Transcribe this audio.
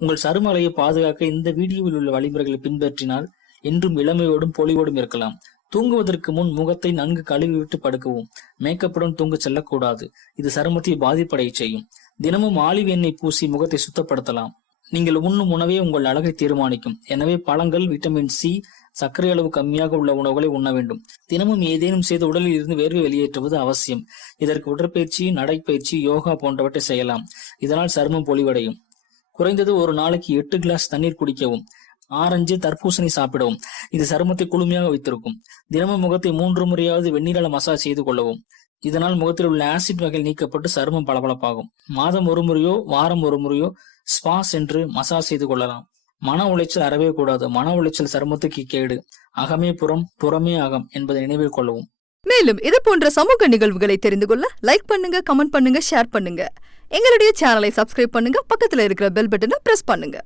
உங்கள் சருமலையை பாதுகாக்க இந்த வீடியோவில் உள்ள வழிமுறைகளை பின்பற்றினால் என்றும் இளமையோடும் பொலிவோடும் இருக்கலாம். தூங்குவதற்கு முன் முகத்தை நன்கு கழுவி விட்டு படுக்கவும். மேக்கப்புடன் தூங்க செல்லக்கூடாது. இது சருமத்தை பாதிப்படைய செய்யும். தினமும் ஆலிவ் எண்ணெய் பூசி முகத்தை சுத்தப்படுத்தலாம். நீங்கள் உண்ணும் உணவே உங்கள் அழகை தீர்மானிக்கும். எனவே பழங்கள், விட்டமின் சி, சர்க்கரை அளவு கம்மியாக உள்ள உணவுகளை உண்ண வேண்டும். தினமும் ஏதேனும் செய்து உடலில் இருந்து வேர்வை வெளியேற்றுவது அவசியம். இதற்கு உடற்பயிற்சி, நடைப்பயிற்சி, யோகா போன்றவற்றை செய்யலாம். இதனால் சருமம் பொலிவடையும். குறைந்தது ஒரு நாளைக்கு 8 கிளாஸ் தண்ணீர் குடிக்கவும். ஆரஞ்சு, தர்பூசணி சாப்பிடவும். இது சருமத்தை குளுமையாக வைத்திருக்கும். தினமும் முகத்தை 3 முறையாவது வெந்நீரால மசாஜ் செய்து கொள்ளவும். இதனால் முகத்தில் உள்ள ஆசிட் வகைகள் நீக்கப்பட்டு சருமம் பளபளப்பாகும். மாதம் ஒரு முறையோ வாரம் ஒரு முறையோ ஸ்பா சென்று மசாஜ் செய்து கொள்ளலாம். மன உளைச்சல் அறவே கூடாது. மன உளைச்சல் சருமத்துக்கு கேடு. அகமே புறம், புறமே அகம் என்பதை நினைவில் கொள்ளவும். மேலும் இது போன்ற சமூக நிகழ்வுகளை தெரிந்து கொள்ள லைக் பண்ணுங்க, கமெண்ட் பண்ணுங்க, ஷேர் பண்ணுங்க. எங்களுடைய சேனலை சப்ஸ்கிரைப் பண்ணுங்க. பக்கத்துல இருக்கிற பெல் பட்டனை பிரஸ் பண்ணுங்க.